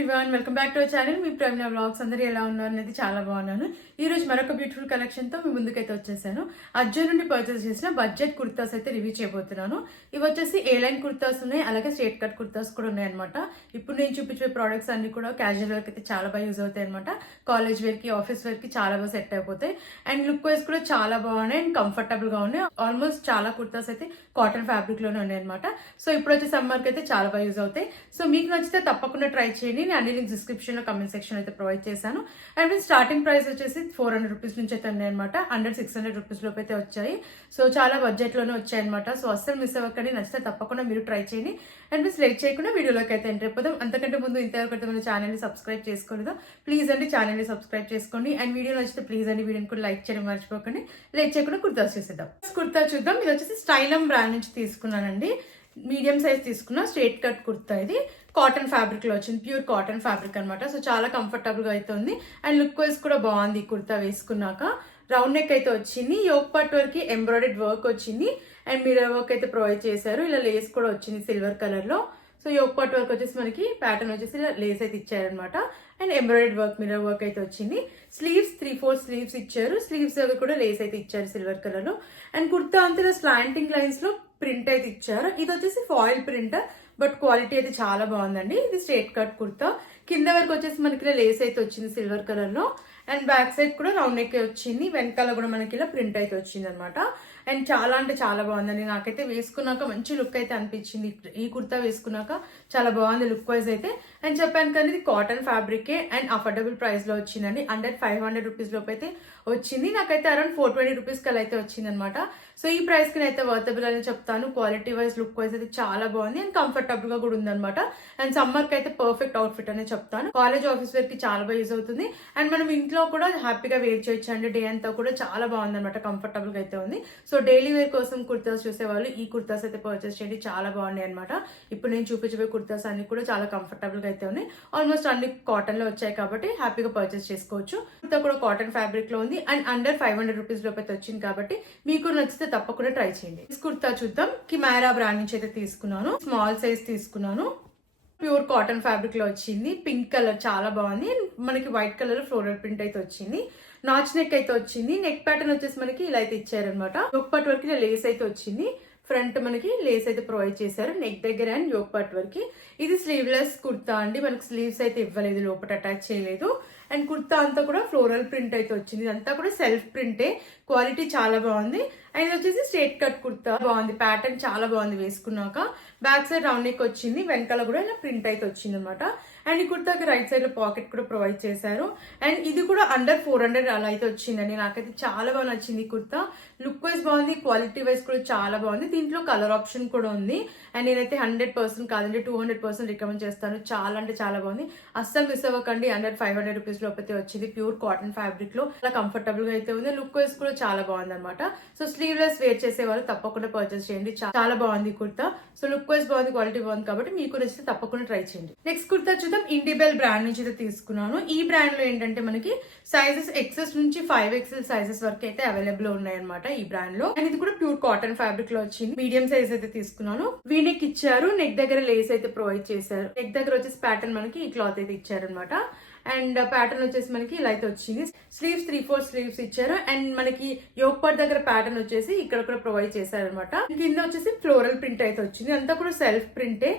Everyone, welcome back to our channel. Me Prema vlogs అందరూ ఎలా ఉన్నారు అనేది చాలా బాగున్నాను. ఈ రోజు మరొక బ్యూటిఫుల్ కలెక్షన్ తో మీ ముందుకైతే వచ్చేసాను. అర్జున్ నుండి పర్చేస్ చేసిన బడ్జెట్ కుర్తాస్ అయితే రివ్యూ చేయబోతున్నాను. ఇవి వచ్చేసి ఏ లైన్ కుర్తాస్ ఉన్నాయి, అలాగే స్ట్రేట్ కట్ కుర్తాస్ కూడా ఉన్నాయి అనమాట. ఇప్పుడు నేను చూపించే ప్రోడక్ట్స్ అన్ని కూడా క్యాజువల్ వేర్ అయితే చాలా బాగా యూజ్ అవుతాయి అనమాట. కాలేజ్ వేర్ కి, ఆఫీస్ వేర్ కి చాలా బాగా సెట్ అయిపోతాయి. అండ్ లుక్ వైజ్ కూడా చాలా బాగున్నాయి అండ్ కంఫర్టబుల్ గా ఉన్నాయి. ఆల్మోస్ట్ చాలా కుర్తాస్ అయితే కాటన్ ఫ్యాబ్రిక్ లోనే ఉన్నాయి అనమాట. సో ఇప్పుడు వచ్చే సమ్మర్ కి అయితే చాలా బాగా యూజ్ అవుతాయి. సో మీకు నచ్చితే తప్పకుండా ట్రై చేయండి. నేను అన్ని లింక్స్ డిస్క్రిప్షన్ లో, కమెంట్ సెక్షన్ అయితే ప్రొవైడ్ చేశాను. అండ్ స్టార్టింగ్ ప్రైస్ వచ్చేసి 400 రూపీస్ నుంచి అయితే ఉన్నాయి అనమాట. అండర్ 600 రూపీస్ లోపు అయితే వచ్చాయి. సో చాలా బడ్జెట్ లోనే వచ్చాయి అనమాట. సో అస్సలు మిస్ అవ్వకండి. నచ్చితే తప్పకుండా మీరు ట్రై చేయండి. అండ్ మీరు లేట్ చేయకుండా వీడియోలోకి అయితే ఎంటర్ అయిపోదాం. అంతకంటే ముందు ఇంతవరకు అయితే మన ఛానల్ ని సబ్స్క్రైబ్ చేసుకోలేదు, ప్లీజ్ అండి ఛానల్ ని సబ్స్క్రైబ్ చేసుకోండి. అండ్ వీడియో నచ్చితే ప్లీజ్ అండి వీడియోని కూడా లైక్ చేయడం మర్చిపోకండి. లేట్ చేయకుండా కుర్తాస్ చూసేద్దాం. కుర్తా చూద్దాం. ఇది వచ్చేసి స్టైలమ్ బ్రాండ్ నుంచి తీసుకున్నానండి. మీడియం సైజ్ తీసుకున్న స్ట్రేట్ కట్ కుర్తా. ఇది కాటన్ ఫ్యాబ్రిక్ లో వచ్చింది, ప్యూర్ కాటన్ ఫ్యాబ్రిక్ అనమాట. సో చాలా కంఫర్టబుల్ గా అయితే ఉంది. అండ్ లుక్ వైజ్ కూడా బాగుంది. కుర్తా వేసుకున్నాక రౌండ్ నెక్ అయితే వచ్చింది. యోక్ పార్ట్ వరకు ఎంబ్రాయిడెడ్ వర్క్ వచ్చింది అండ్ మిర్రర్ వర్క్ అయితే ప్రొవైడ్ చేశారు. ఇలా లేస్ కూడా వచ్చింది సిల్వర్ కలర్ లో. సో యోక్ పార్ట్ వర్క్ వచ్చేసి మనకి ప్యాటర్న్ వచ్చేసి ఇలా లేస్ అయితే ఇచ్చారనమాట. And embroidered work, mirror work అయితే వచ్చింది. స్లీవ్స్ 3/4 స్లీవ్స్ ఇచ్చారు. స్లీవ్స్ కూడా లేస్ అయితే ఇచ్చారు సిల్వర్ కలర్ లో. అండ్ కుర్తా అంతా ఇలా స్లాంటింగ్ లైన్స్ లో ప్రింట్ అయితే ఇచ్చారు. ఇది వచ్చేసి ఫాయిల్ ప్రింట్, బట్ క్వాలిటీ అయితే చాలా బాగుందండి. ఇది స్ట్రేట్ కట్ కుర్తా. కింద వరకు వచ్చేసి మనకి ఇలా లేస్ అయితే వచ్చింది సిల్వర్ కలర్ లో. అండ్ బ్యాక్ సైడ్ కూడా రౌండ్ నెక్ వచ్చింది. వెనకాల కూడా మనకి ఇలా ప్రింట్ అయితే వచ్చింది అనమాట. అండ్ చాలా అంటే చాలా బాగుందండి. నాకైతే వేసుకున్నాక మంచి లుక్ అయితే అనిపించింది. ఈ కుర్తా వేసుకున్నాక చాలా బాగుంది లుక్ వైజ్ అయితే. అండ్ చెప్పాను కానీ ఇది కాటన్ ఫ్యాబ్రికే అండ్ అఫోర్డబుల్ ప్రైస్ లో వచ్చిందండి. అండర్ 500 రూపీస్ లోపు అయితే వచ్చింది. నాకైతే అరౌండ్ 420 రూపీస్ కల్లా అయితే వచ్చింది అనమాట. సో ఈ ప్రైస్ కి అయితే వర్తబుల్ అని చెప్తాను. క్వాలిటీ వైజ్, లుక్ వైజ్ అయితే చాలా బాగుంది అండ్ కంఫర్టబుల్ గా కూడా ఉందన్నమాట. అండ్ సమ్మర్ కి అయితే పర్ఫెక్ట్ అవుట్ఫిట్ అనే చెప్తాను. కాలేజ్, ఆఫీస్ వేర్ కి చాలా బాగా యూజ్ అవుతుంది. అండ్ మనం ఇంట్లో కూడా హ్యాపీగా వేర్ చేయొచ్చు అండి. డే అంతా కూడా చాలా బాగుంది అనమాట. కంఫర్టబుల్ గా అయితే ఉంది. సో డైలీ వేర్ కోసం కుర్తాస్ చూసేవాళ్ళు ఈ కుర్తాస్ అయితే పర్చేస్ చేయండి. చాలా బాగున్నాయి అనమాట. ఇప్పుడు నేను చూపించబోయే కుర్తాస్ అన్ని కూడా చాలా కంఫర్టబుల్ గా అయితే ఉన్నాయి. ఆల్మోస్ట్ అన్ని కాటన్ లో వచ్చాయి కాబట్టి హ్యాపీగా పర్చేస్ చేసుకోవచ్చు. కుర్తా కూడా కాటన్ ఫ్యాబ్రిక్ లో ఉంది అండ్ అండర్ 500 రూపీస్ లోపు అయితే వచ్చింది కాబట్టి మీకు నచ్చితే తప్పకుండా ట్రై చేయండి. ఈ కుర్తా చూద్దాం. కిమారా బ్రాండ్ నుంచి అయితే తీసుకున్నాను. స్మాల్ సైజ్ తీసుకున్నాను. ప్యూర్ కాటన్ ఫ్యాబ్రిక్ లో వచ్చింది. పింక్ కలర్ చాలా బాగుంది. మనకి వైట్ కలర్ ఫ్లోరల్ ప్రింట్ అయితే వచ్చింది. నాచ్ నెక్ అయితే వచ్చింది. నెక్ ప్యాటర్న్ వచ్చేసి మనకి ఇలా అయితే ఇచ్చారనమాట. యోక్ పార్ట్ వరకు లేస్ అయితే వచ్చింది. ఫ్రంట్ మనకి లేస్ అయితే ప్రొవైడ్ చేశారు నెక్ దగ్గర అండ్ యోక్ పార్ట్ వరకు. ఇది స్లీవ్లెస్ కుర్తా అండి. మనకి స్లీవ్స్ అయితే ఇవ్వలేదు, లోపల అటాచ్ చేయలేదు. అండ్ కుర్తా అంతా కూడా ఫ్లోరల్ ప్రింట్ అయితే వచ్చింది. ఇదంతా కూడా సెల్ఫ్ ప్రింటే. క్వాలిటీ చాలా బాగుంది. అండ్ ఇది వచ్చేసి స్ట్రేట్ కట్ కుర్తా. బాగుంది, ప్యాటర్న్ చాలా బాగుంది వేసుకున్నాక. బ్యాక్ సైడ్ రౌండ్ నెక్ వచ్చింది. వెనకాల కూడా ఇలా ప్రింట్ అయితే వచ్చింది అనమాట. అండ్ ఈ కుర్తాకి రైట్ సైడ్ లో పాకెట్ కూడా ప్రొవైడ్ చేశారు. అండ్ ఇది కూడా అండర్ 400 అలా అయితే వచ్చిందండి. నాకైతే చాలా బాగా నచ్చింది ఈ కుర్తా. లుక్ వైజ్ బాగుంది, క్వాలిటీ వైజ్ కూడా చాలా బాగుంది. దీంట్లో కలర్ ఆప్షన్ కూడా ఉంది. అండ్ నేనైతే 100% కాదండి 200% రికమెండ్ చేస్తాను. చాలా అంటే చాలా బాగుంది. అస్సలు మిస్ అవ్వకండి. అండర్ 500 రూపీస్ లోపైతే వచ్చింది. ప్యూర్ కాటన్ ఫ్యాబ్రిక్ లో చాలా కంఫర్టబుల్ గా అయితే ఉంది. లుక్ వైజ్ కూడా చాలా బాగుంది అనమాట. సో స్లీవ్లెస్ వేర్ చేసే వాళ్ళు తప్పకుండా పర్చేస్ చేయండి. చాలా బాగుంది కుర్తా. సో లుక్ వైజ్ బాగుంది, క్వాలిటీ బాగుంది కాబట్టి మీకు నచ్చితే తప్పకుండా ట్రై చేయండి. నెక్స్ట్ కుర్తా చూద్దాం. ఇండిబెల్ బ్రాండ్ నుంచి అయితే తీసుకున్నాను. ఈ బ్రాండ్ లో ఏంటంటే మనకి సైజెస్ XS నుంచి 5XL సైజెస్ వరకు అయితే అవైలబుల్ ఉన్నాయన్నమాట ఈ బ్రాండ్ లో. అండ్ ఇది కూడా ప్యూర్ కాటన్ ఫ్యాబ్రిక్ లో వచ్చింది. మీడియం సైజ్ అయితే తీసుకున్నాను. వీనెక్ ఇచ్చారు. నెక్ దగ్గర లేస్ అయితే ప్రొవైడ్ చేశారు. నెక్ దగ్గర వచ్చేసి ప్యాటర్న్ మనకి ఈ క్లాత్ అయితే ఇచ్చారనమాట. అండ్ ప్యాటర్న్ వచ్చేసి మనకి ఇలా అయితే వచ్చింది. స్లీవ్స్ 3/4 స్లీవ్స్ ఇచ్చారు. అండ్ మనకి యోక్ పార్ట్ దగ్గర ప్యాటర్న్ వచ్చేసి ఇక్కడ కూడా ప్రొవైడ్ చేశారనమాట. కింద వచ్చేసి ఫ్లోరల్ ప్రింట్ అయితే వచ్చింది. అంతా కూడా సెల్ఫ్ ప్రింటే.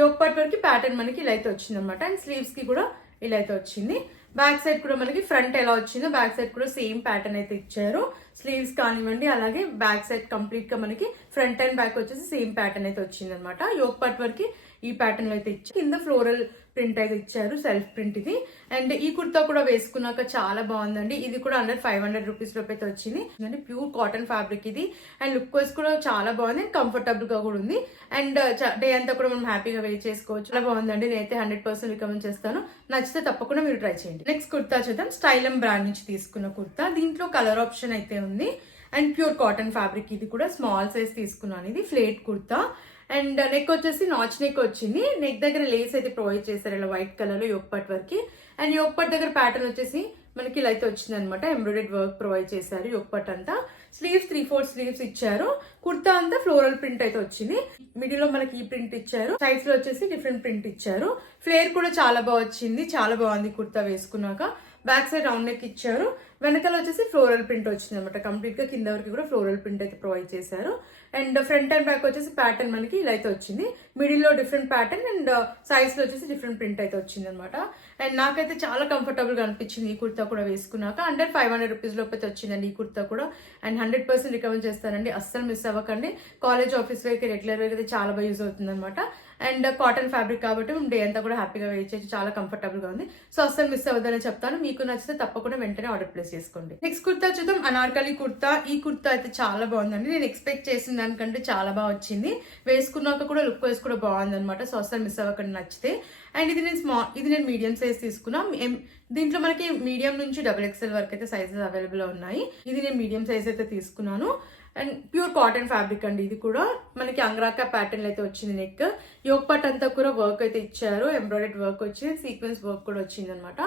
యోక్ పార్ట్ వరకు ప్యాటర్న్ మనకి ఇలా అయితే వచ్చింది అనమాట. అండ్ స్లీవ్స్ కి కూడా ఇలా అయితే వచ్చింది. బ్యాక్ సైడ్ కూడా మనకి ఫ్రంట్ ఎలా వచ్చిందో బ్యాక్ సైడ్ కూడా సేమ్ ప్యాటర్న్ అయితే ఇచ్చారు. స్లీవ్స్ కానివ్వండి, అలాగే బ్యాక్ సైడ్ కంప్లీట్ గా మనకి ఫ్రంట్ అండ్ బ్యాక్ వచ్చేసి సేమ్ ప్యాటర్న్ అయితే వచ్చింది అనమాట. యోక్ పార్ట్ వరకు ఈ ప్యాటర్న్ అయితే ఇచ్చారు. కింద ఫ్లోరల్ ప్రింట్ అయితే ఇచ్చారు, సెల్ఫ్ ప్రింట్ ఇది. అండ్ ఈ కుర్తా కూడా వేసుకున్నాక చాలా బాగుందండి. ఇది కూడా అండర్ 500 రూపీస్ లోపు అయితే వచ్చింది. ప్యూర్ కాటన్ ఫ్యాబ్రిక్ ఇది. అండ్ లుక్ వైజ్ కూడా చాలా బాగుంది అండ్ కంఫర్టబుల్ గా కూడా ఉంది. అండ్ డే అంతా కూడా మనం హ్యాపీగా వేర్ చేసుకోవచ్చు. చాలా బాగుందండి. నేనైతే 100% రికమెండ్ చేస్తాను. నచ్చితే తప్పకుండా మీరు ట్రై చేయండి. నెక్స్ట్ కుర్తా చూద్దాం. స్టైలమ్ బ్రాండ్ నుంచి తీసుకున్న కుర్తా. దీంట్లో కలర్ ఆప్షన్ అయితే ఉంది. And pure cotton fabric. ఇది కూడా స్మాల్ సైజ్ తీసుకున్నాను. ఇది ఫ్లేట్ కుర్తా. అండ్ నెక్ వచ్చేసి నాచ్ నెక్ వచ్చింది. నెక్ దగ్గర లేస్ అయితే ప్రొవైడ్ చేశారు ఇలా వైట్ కలర్ లో యోక్ పార్ట్ వరకు. అండ్ యోక్ పార్ట్ దగ్గర ప్యాటర్న్ వచ్చేసి మనకి ఇలా అయితే వచ్చింది అనమాట. ఎంబ్రాయిడెడ్ వర్క్ ప్రొవైడ్ చేశారు యోక్ పార్ట్ అంతా. స్లీవ్స్ 3/4 స్లీవ్స్ ఇచ్చారు. కుర్తా అంతా ఫ్లోరల్ ప్రింట్ అయితే వచ్చింది. మిడిల్ లో మనకి ఈ ప్రింట్ ఇచ్చారు, సైడ్స్ లో వచ్చేసి డిఫరెంట్ ప్రింట్ ఇచ్చారు. ఫ్లేర్ కూడా చాలా బాగా వచ్చింది, చాలా బాగుంది కుర్తా వేసుకున్నాక. బ్యాక్ సైడ్ రౌండ్ నెక్ ఇచ్చారు, వెనకాల వచ్చేసి ఫ్లోరల్ ప్రింట్ వచ్చింది అనమాట. కంప్లీట్ గా కింద వరకు కూడా ఫ్లోరల్ ప్రింట్ అయితే ప్రొవైడ్ చేశారు. అండ్ ఫ్రంట్ అండ్ బ్యాక్ వచ్చేసి ప్యాటర్న్ మనకి ఇలా అయితే వచ్చింది. మిడిల్ లో డిఫరెంట్ ప్యాటర్న్ అండ్ సైడ్స్ లో వచ్చేసి డిఫరెంట్ ప్రింట్ అయితే వచ్చింది అనమాట. అండ్ నాకైతే చాలా కంఫర్టబుల్ గా అనిపించింది ఈ కుర్తా కూడా వేసుకున్నాక. అండర్ 500 రూపీస్ లోపు అయితే వచ్చిందండి ఈ కుర్తా కూడా. అండ్ 100% రికమెండ్ చేస్తానండి, అస్సలు మిస్ అవ్వకండి. కాలేజ్ ఆఫీస్ వేర్కి రెగ్యులర్ వేర్ అయితే చాలా బాగా యూజ్ అవుతుంది అనమాట. అండ్ కాటన్ ఫ్యాబ్రిక్ కాబట్టి డే అంతా కూడా హ్యాపీగా వేర్ చేయొచ్చు, చాలా కంఫర్టబుల్ గా ఉంది. సో అస్సలు మిస్ అవ్వదని చెప్తాను. మీకు నచ్చితే తప్పకుండా వెంటనే ఆర్డర్ ప్లేస్ చేసుకోండి. నెక్స్ట్ కుర్తా చూద్దాం, అనార్కలి కుర్తా. ఈ కుర్తా అయితే చాలా బాగుందండి, నేను ఎక్స్పెక్ట్ చేసిన దానికంటే చాలా బాగా వచ్చింది. వేసుకున్నాక కూడా లుక్ వైజ్ కూడా బాగుంది అనమాట. సో అస్సలు మిస్ అవ్వకండి నచ్చితే. అండ్ ఇది నేను మీడియం సైజ్ తీసుకున్నా. దీంట్లో మనకి మీడియం నుంచి XXL వరకు అయితే సైజెస్ అవైలబుల్ ఉన్నాయి. ఇది నేను మీడియం సైజ్ అయితే తీసుకున్నాను. అండ్ ప్యూర్ కాటన్ ఫ్యాబ్రిక్ అండి. ఇది కూడా మనకి అంగ్రాకా ప్యాటర్న్ అయితే వచ్చింది. నెక్ యోక్ పార్ట్ అంతా కూడా వర్క్ అయితే ఇచ్చారు, ఎంబ్రాయిడెడ్ వర్క్ వచ్చింది, సీక్వెన్స్ వర్క్ కూడా వచ్చింది అనమాట.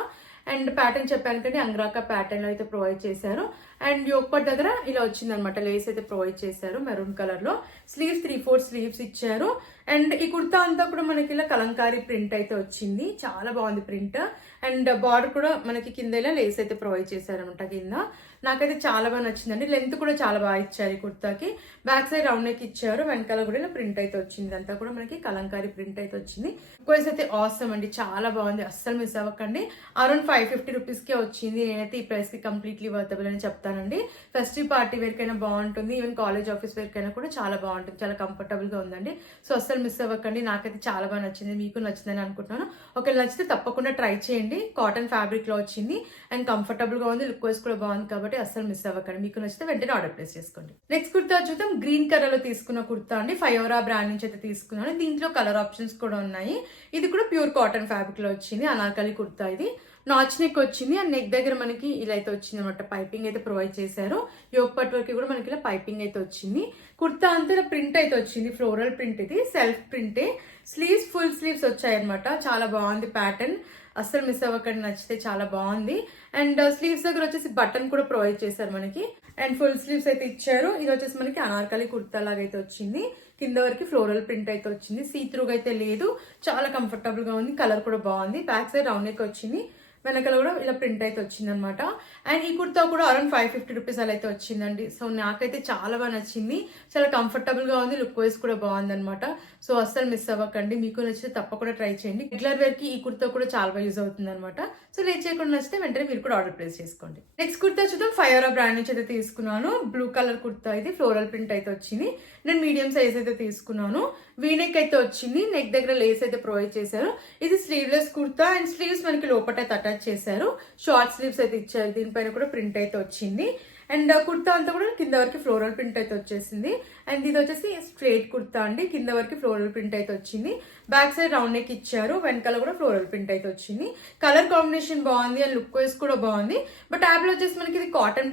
అండ్ ప్యాటర్న్ చెప్పాను కంటే అంగ్రాకా ప్యాటర్న్ అయితే ప్రొవైడ్ చేశారు. అండ్ యోక్ పార్ట్ దగ్గర ఇలా వచ్చింది అనమాట, లేస్ అయితే ప్రొవైడ్ చేశారు మెరూన్ కలర్ లో. స్లీవ్స్ 3/4 స్లీవ్స్ ఇచ్చారు. అండ్ ఈ కుర్తా అంతా కూడా మనకి ఇలా కలంకారీ ప్రింట్ అయితే వచ్చింది, చాలా బాగుంది ప్రింట్. అండ్ బార్డర్ కూడా మనకి కింద ఇలా లేస్ అయితే ప్రొవైడ్ చేశారు అనమాట కింద. నాకైతే చాలా బాగా నచ్చిందండి. లెంత్ కూడా చాలా బాగా ఇచ్చారు ఈ కుర్తాకి. బ్యాక్ సైడ్ రౌండ్ నెక్ ఇచ్చారు, వెనకాల కూడా ఇలా ప్రింట్ అయితే వచ్చింది. అంతా కూడా మనకి కలంకారీ ప్రింట్ అయితే వచ్చింది. ప్రైస్ అయితే ఆసమ్ అండి, చాలా బాగుంది, అస్సలు మిస్ అవ్వకండి. అరౌండ్ 550 రూపీస్ కే వచ్చింది. నేనైతే ఈ ప్రైస్ కి కంప్లీట్లీ వర్తబుల్ అని చెప్తానండి. ఫెస్టివ్ పార్టీ వేర్ కైనా బాగుంటుంది, ఈవెన్ కాలేజ్ ఆఫీస్ వేర్ కైనా కూడా చాలా బాగుంటుంది, చాలా కంఫర్టబుల్ గా ఉందండి. సో అస్సలు మిస్ అవ్వకండి. నాకైతే చాలా బాగా నచ్చింది, మీకు నచ్చిందని అనుకుంటున్నాను. ఒకవేళ నచ్చితే తప్పకుండా ట్రై చేయండి. కాటన్ ఫ్యాబ్రిక్ లో వచ్చింది అండ్ కంఫర్టబుల్ గా ఉంది, లుక్ వైజ్ కూడా బాగుంది కాబట్టి అస్సలు మిస్ అవ్వకండి. మీకు నచ్చితే వెంటనే ఆర్డర్ ప్లేస్ చేసుకోండి. నెక్స్ట్ కుర్తా చూద్దాం, గ్రీన్ కలర్ లో తీసుకున్న కుర్తా అండి. ఫయోరా బ్రాండ్ నుంచి అయితే తీసుకున్నాను. దీంట్లో కలర్ ఆప్షన్స్ కూడా ఉన్నాయి. ఇది కూడా ప్యూర్ కాటన్ ఫ్యాబ్రిక్ లో వచ్చింది, అనార్కలి కుర్తా. ఇది నాచ్ నెక్ వచ్చింది అండ్ నెక్ దగ్గర మనకి ఇలా అయితే వచ్చింది అనమాట. పైపింగ్ అయితే ప్రొవైడ్ చేశారు. యోక్ పార్ట్ వరకు కూడా మనకి ఇలా పైపింగ్ అయితే వచ్చింది. కుర్తా అంతా ఇలా ప్రింట్ అయితే వచ్చింది, ఫ్లోరల్ ప్రింట్. ఇది సెల్ఫ్ ప్రింటే. స్లీవ్స్ ఫుల్ స్లీవ్స్ వచ్చాయి అనమాట, చాలా బాగుంది ప్యాటర్న్. అస్సలు మిస్ అవ్వకండి, నచ్చితే చాలా బాగుంది. అండ్ స్లీవ్స్ దగ్గర వచ్చేసి బటన్ కూడా ప్రొవైడ్ చేశారు మనకి. అండ్ ఫుల్ స్లీవ్స్ అయితే ఇచ్చారు. ఇది వచ్చేసి మనకి అనార్కలి కుర్తా లాగా అయితే వచ్చింది. కింద వరకు ఫ్లోరల్ ప్రింట్ అయితే వచ్చింది, సీ త్రూగా అయితే లేదు, చాలా కంఫర్టబుల్ గా ఉంది. కలర్ కూడా బాగుంది. బ్యాక్ సైడ్ రౌండ్ నెక్ వచ్చింది, వెనకాల కూడా ఇలా ప్రింట్ అయితే వచ్చింది అనమాట. అండ్ ఈ కుర్తా కూడా అరౌండ్ 550 రూపీస్ అలా అయితే వచ్చిందండి. సో నాకైతే చాలా బాగా నచ్చింది, చాలా కంఫర్టబుల్ గా ఉంది, లుక్ వైజ్ కూడా బాగుంది అనమాట. సో అస్సలు మిస్ అవ్వకండి, మీకు నచ్చితే తప్పకుండా ట్రై చేయండి. రెగ్యులర్ వేర్ కి ఈ కుర్తా కూడా చాలా బాగా యూజ్ అవుతుంది అనమాట. సో లేట్ చేయకుండా నచ్చితే వెంటనే మీరు కూడా ఆర్డర్ ప్లేస్ చేసుకోండి. నెక్స్ట్ కుర్తా చూద్దాం, ఫయోరా బ్రాండ్ నుంచి అయితే తీసుకున్నాను. బ్లూ కలర్ కుర్తా, ఇది ఫ్లోరల్ ప్రింట్ అయితే వచ్చింది. నేను మీడియం సైజ్ అయితే తీసుకున్నాను. వీనెక్ అయితే వచ్చింది, నెక్ దగ్గర లేస్ అయితే ప్రొవైడ్ చేశారు. ఇది స్లీవ్లెస్ కుర్తా అండ్ స్లీవ్స్ మనకి లోపల అటాచ్ చేశారు. షార్ట్ స్లీవ్స్ అయితే ఇచ్చారు, దీనిపైన కూడా ప్రింట్ అయితే వచ్చింది. అండ్ కుర్తా అంతా కూడా కింద వరకు ఫ్లోరల్ ప్రింట్ అయితే వచ్చేసింది. అండ్ ఇది వచ్చేసి స్ట్రైట్ కుర్తా అండి, కింద వరకు ఫ్లోరల్ ప్రింట్ అయితే వచ్చింది. బ్యాక్ సైడ్ రౌండ్ నెక్ ఇచ్చారు, వెనకాల కూడా ఫ్లోరల్ ప్రింట్ అయితే వచ్చింది. కలర్ కాంబినేషన్ బాగుంది అండ్ లుక్ వైజ్ కూడా బాగుంది. బట్ యాప్ లో వచ్చేసి మనకి ఇది కాటన్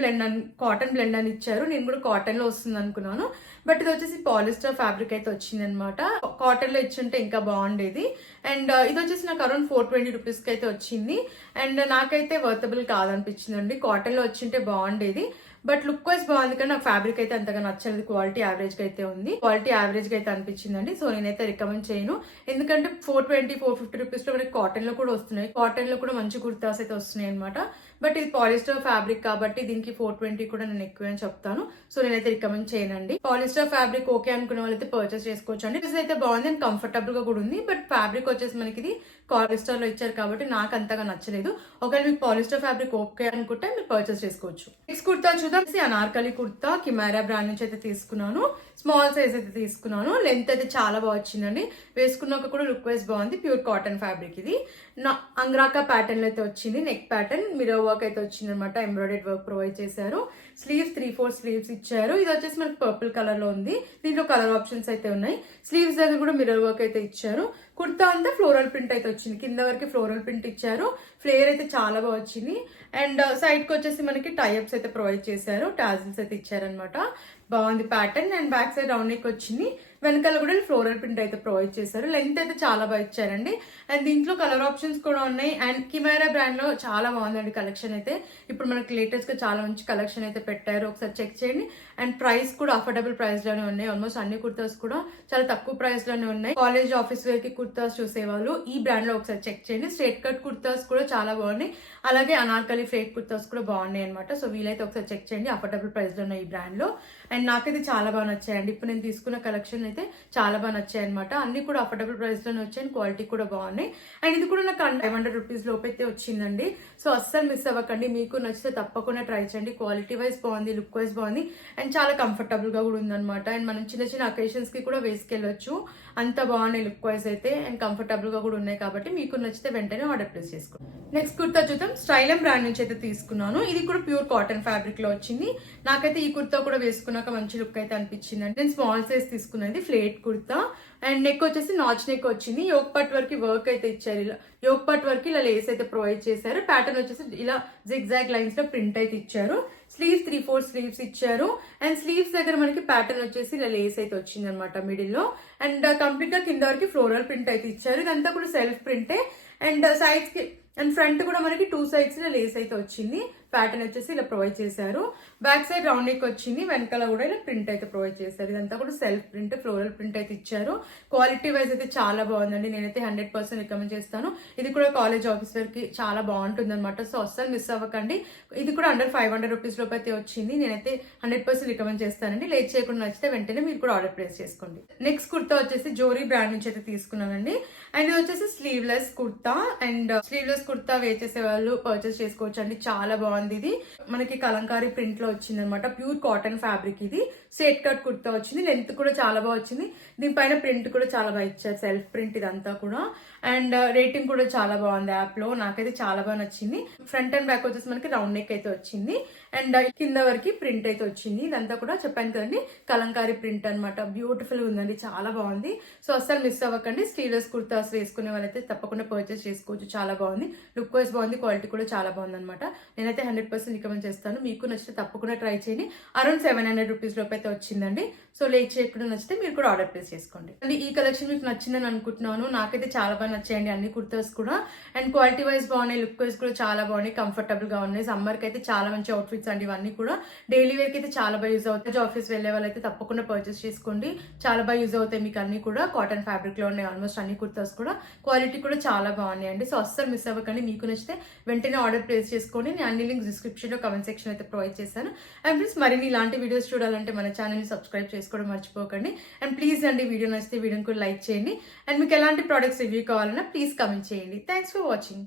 బ్లెండ్ అని ఇచ్చారు. నేను కూడా కాటన్ లో వస్తుంది అనుకున్నాను, బట్ ఇది వచ్చేసి పాలిస్టర్ ఫ్యాబ్రిక్ అయితే వచ్చింది అనమాట. కాటన్ లో ఇచ్చుంటే ఇంకా బాగుండేది. అండ్ ఇది వచ్చేసి నాకు అరౌండ్ 420 రూపీస్ కి అయితే వచ్చింది. అండ్ నాకైతే వర్తబుల్ కాదనిపించింది అండి, కాటన్ లో వచ్చింటే బాగుండేది. బట్ లుక్ వైజ్ బాగుంది కానీ నాకు ఫ్యాబ్రిక్ అయితే అంతగా నచ్చలేదు. క్వాలిటీ యావరేజ్ గా అయితే ఉంది, క్వాలిటీ యావరేజ్ గా అయితే అనిపించిందండి. సో నేనైతే రికమెండ్ చేయను, ఎందుకంటే 420-450 రూపీస్ లో మనకి కాటన్ లో కూడా వస్తున్నాయి, కాటన్ లో కూడా మంచి కుర్తాస్ అయితే వస్తున్నాయి అనమాట. బట్ ఇది పాలిస్టర్ ఫ్యాబ్రిక్ కాబట్టి దీనికి 420 కూడా నేను ఎక్కువ అని చెప్తాను. సో నేనైతే రికమెండ్ చేయనండి. పాలిస్టర్ ఫ్యాబ్రిక్ ఓకే అనుకున్న వాళ్ళైతే పర్చేస్ చేసుకోవచ్చు అండి. ఇది అయితే బాగుంది అండ్ కంఫర్టబుల్ గా కూడా ఉంది. బట్ ఫ్యాబ్రిక్ వచ్చేసి మనకి ఇది పాలిస్టర్ లో ఇచ్చారు కాబట్టి నాకు అంతగా నచ్చలేదు. ఒకవేళ మీకు పాలిస్టర్ ఫ్యాబ్రిక్ ఓకే అనుకుంటే మీరు పర్చేస్ చేసుకోవచ్చు. నెక్స్ట్ కుర్తా చూద్దాం, అనార్కలి కుర్తా. కిమారా బ్రాండ్ నుంచి అయితే తీసుకున్నాను. స్మాల్ సైజ్ అయితే తీసుకున్నాను. లెంత్ అయితే చాలా బాగా వచ్చిందండి, వేసుకున్నాక కూడా లుక్ వైజ్ బాగుంది. Pure cotton fabric. ఇది అంగ్రాకా ప్యాటర్న్ అయితే వచ్చింది. నెక్ ప్యాటర్న్ మిర్రర్ వర్క్ అయితే వచ్చింది అనమాట, ఎంబ్రాయిడెడ్ వర్క్ ప్రొవైడ్ చేశారు. స్లీవ్స్ 3/4 స్లీవ్స్ ఇచ్చారు. ఇది వచ్చేసి మనకి పర్పుల్ కలర్ లో ఉంది, దీంట్లో కలర్ ఆప్షన్స్ అయితే ఉన్నాయి. స్లీవ్స్ దగ్గర కూడా మిర్రర్ వర్క్ అయితే ఇచ్చారు. కుర్తా అంతా ఫ్లోరల్ ప్రింట్ అయితే వచ్చింది, కింద వరకు ఫ్లోరల్ ప్రింట్ ఇచ్చారు. ఫ్లేర్ అయితే చాలా బాగా వచ్చింది. అండ్ సైడ్ కి వచ్చేసి మనకి టైప్స్ అయితే ప్రొవైడ్ చేశారు, టాజిల్స్ అయితే ఇచ్చారనమాట. బాగుంది pattern. And back side round neck వచ్చింది, వెనకాల కూడా ఫ్లోరల్ ప్రింట్ అయితే ప్రొవైడ్ చేశారు. లెంత్ అయితే చాలా బాగా ఇచ్చారండి. అండ్ దీంట్లో కలర్ ఆప్షన్స్ కూడా ఉన్నాయి. అండ్ కిమెరా బ్రాండ్ లో చాలా బాగుందండి కలెక్షన్ అయితే. ఇప్పుడు మనకి లేటెస్ట్ గా చాలా మంచి కలెక్షన్ అయితే పెట్టారు, ఒకసారి చెక్ చేయండి. అండ్ ప్రైస్ కూడా అఫోర్డబుల్ ప్రైస్ లోనే ఉన్నాయి. ఆల్మోస్ట్ అన్ని కుర్తాస్ కూడా చాలా తక్కువ ప్రైస్ లోనే ఉన్నాయి. కాలేజ్ ఆఫీస్ వేర్ కి కుర్తాస్ చూసేవాళ్ళు ఈ బ్రాండ్ లో ఒకసారి చెక్ చేయండి. స్ట్రేట్ కట్ కుర్తాస్ కూడా చాలా బాగున్నాయి, అలాగే అనార్కలి ఫ్లేక్ కుర్తాస్ కూడా బాగున్నాయి అనమాట. సో వీలైతే ఒకసారి చెక్ చేయండి, అఫోర్డబుల్ ప్రైస్ లో ఉన్నాయి ఈ బ్రాండ్ లో. అండ్ నాకైతే చాలా బాగా నచ్చాయండి. ఇప్పుడు నేను తీసుకున్న కలెక్షన్ అయితే చాలా బాగా నచ్చాయి అనమాట. అన్ని కూడా అఫోర్డబుల్ ప్రైస్ లోనే వచ్చాయి, క్వాలిటీ కూడా బాగున్నాయి. అండ్ ఇది కూడా నాకు 500 రూపీస్ లోపైతే వచ్చిందండి. సో అస్సలు మిస్ అవ్వకండి, మీకు నచ్చితే తప్పకుండా ట్రై చేయండి. క్వాలిటీ వైజ్ బాగుంది, లుక్ వైజ్ బాగుంది, అండ్ చాలా కంఫర్టబుల్ గా కూడా ఉందన్నమాట. అండ్ మనం చిన్న చిన్న అకేషన్స్ కి కూడా వేసుకెళ్ళొచ్చు, అంత బాగున్నాయి లుక్ వైజ్ అయితే. అండ్ కంఫర్టబుల్ గా కూడా ఉన్నాయి కాబట్టి మీకు నచ్చితే వెంటనే ఆర్డర్ ప్లేస్ చేసుకోండి. నెక్స్ట్ కుర్తా చూద్దాం. స్టైలం బ్రాండ్ నుంచి అయితే తీసుకున్నాను. ఇది కూడా ప్యూర్ కాటన్ ఫ్యాబ్రిక్ లో వచ్చింది. నాకైతే ఈ కుర్తా కూడా వేసుకున్నాక మంచి లుక్ అయితే అనిపించింది. నేను స్మాల్ సైజ్ తీసుకున్నది ఫ్లేట్ కుర్తా. అండ్ నెక్ వచ్చేసి నాచ్ నెక్ వచ్చింది. యోక్ పట్ వరకు వర్క్ అయితే ఇచ్చారు. ఇలా యోక్ పట్ వరకు ఇలా లేస్ అయితే ప్రొవైడ్ చేశారు. ప్యాటర్న్ వచ్చేసి ఇలా జిగ్జాగ్ లైన్స్ లో ప్రింట్ అయితే ఇచ్చారు. స్లీవ్స్ 3/4 స్లీవ్స్ ఇచ్చారు. అండ్ స్లీవ్స్ దగ్గర మనకి ప్యాటర్న్ వచ్చేసి ఇలా లేస్ అయితే వచ్చింది అనమాట మిడిల్ లో. అండ్ కంప్లీట్ గా కింద వరకు ఫ్లోరల్ ప్రింట్ అయితే ఇచ్చారు. ఇదంతా కూడా సెల్ఫ్ ప్రింటే. అండ్ సైడ్స్ కి అండ్ ఫ్రంట్ కూడా మనకి 2 సైడ్స్ లో లేస్ అయితే వచ్చింది. ప్యాటర్న్ వచ్చేసి ఇలా ప్రొవైడ్ చేశారు. బ్యాక్ సైడ్ రౌండ్ నెక్ వచ్చింది. వెనకాల కూడా ఇలా ప్రింట్ అయితే ప్రొవైడ్ చేశారు. ఇదంతా కూడా సెల్ఫ్ ప్రింట్, ఫ్లోరల్ ప్రింట్ అయితే ఇచ్చారు. క్వాలిటీ వైజ్ అయితే చాలా బాగుందండి. నేనైతే 100% రికమెండ్ చేస్తాను. ఇది కూడా కాలేజ్ ఆఫీస్ కి చాలా బాగుంటుంది అనమాట. సో అస్సలు మిస్ అవ్వకండి. ఇది కూడా అండర్ 500 రూపీస్ లోపు అయితే వచ్చింది. నేనైతే 100% రికమెండ్ చేస్తానండి. లేట్ చేయకుండా నచ్చితే వెంటనే మీరు కూడా ఆర్డర్ ప్లేస్ చేసుకోండి. నెక్స్ట్ కుర్తా వచ్చేసి జోరీ బ్రాండ్ నుంచి అయితే తీసుకున్నానండి. అండ్ ఇది వచ్చేసి sleeveless kurta. And sleeveless kurta wear చేసే వాళ్ళు పర్చేస్ చేసుకోవచ్చు అండి. చాలా బాగుంది. ఇది మనకి కలంకారీ ప్రింట్ లో వచ్చింది అనమాట. ప్యూర్ కాటన్ ఫ్యాబ్రిక్ ఇది. స్ట్రేట్ కట్ కుర్తా వచ్చింది. లెంత్ కూడా చాలా బాగా వచ్చింది. దీనిపైన ప్రింట్ కూడా చాలా బాగా ఇచ్చారు, సెల్ఫ్ ప్రింట్ ఇదంతా కూడా. అండ్ రేటింగ్ కూడా చాలా బాగుంది యాప్ లో. నాకైతే చాలా బాగా నచ్చింది. ఫ్రంట్ అండ్ బ్యాక్ వచ్చేసి మనకి రౌండ్ నెక్ అయితే వచ్చింది. అండ్ కింద వరకు ప్రింట్ అయితే వచ్చింది. ఇదంతా కూడా చెప్పాను కదండి కలంకారీ ప్రింట్ అనమాట. బ్యూటిఫుల్ ఉందండి, చాలా బాగుంది. సో అస్సలు మిస్ అవ్వకండి. స్లీవ్లెస్ కుర్తాస్ వేసుకునే వాళ్ళైతే తప్పకుండా పర్చేస్ చేసుకోవచ్చు. చాలా బాగుంది, లుక్ వైజ్ బాగుంది, క్వాలిటీ కూడా చాలా బాగుంది అనమాట. నేనైతే 100% రికమెండ్ చేస్తాను. మీకు నచ్చితే తప్పకుండా ట్రై చేయండి. అరౌండ్ 700 రూపీస్ లోపు అయితే వచ్చిందండి. సో లేట్ చేయకుండా నచ్చితే మీరు కూడా ఆర్డర్ ప్లేస్ చేసుకోండి. అండ్ ఈ కలెక్షన్ మీకు నచ్చిందని అనుకుంటున్నాను. నాకైతే చాలా బాగా నచ్చాయండి అన్ని కుర్తాస్ కూడా. అండ్ క్వాలిటీ వైజ్ బాగున్నాయి, లుక్ వైజ్ కూడా చాలా బాగున్నాయి, కంఫర్టబుల్ గా ఉన్నాయి. సమ్మర్ కి అయితే చాలా మంచి అవుట్ఫిట్స్ అండి ఇవన్నీ కూడా. డైలీ వేర్ కి అయితే చాలా బాగా యూజ్ అవుతాయి. ఆఫీస్ వెళ్ళే వాళ్ళైతే తప్పకుండా పర్చేస్ చేసుకోండి. చాలా బాగా యూజ్ అవుతాయి మీకు అన్ని కూడా. కాటన్ ఫ్యాబ్రిక్ లో ఉన్నాయి ఆల్మోస్ట్ అన్ని కుర్తాస్ కూడా. క్వాలిటీ కూడా చాలా బాగున్నాయి అండి. సో అస్సలు మిస్ అవ్వకండి. మీకు నచ్చితే వెంటనే ఆర్డర్ ప్లేస్ చేసుకోండి. నేను అన్ని లింక్స్ డిస్క్రిప్షన్ లో, కమెంట్ సెక్షన్ అయితే ప్రొవైడ్ చేశాను. అండ్ ప్లీజ్ మరిన్ని ఇలాంటి వీడియోస్ చూడాలంటే మన ఛానల్ ని సబ్స్క్రైబ్ చేసుకోవడం మర్చిపోకండి. అండ్ ప్లీజ్ అండి వీడియో నచ్చితే వీడియోని కూడా లైక్ చేయండి. అండ్ మీకు ఎలాంటి ప్రొడక్ట్స్ రివ్యూ కావాలన్నా ప్లీజ్ కమెంట్ చేయండి. Thanks for watching.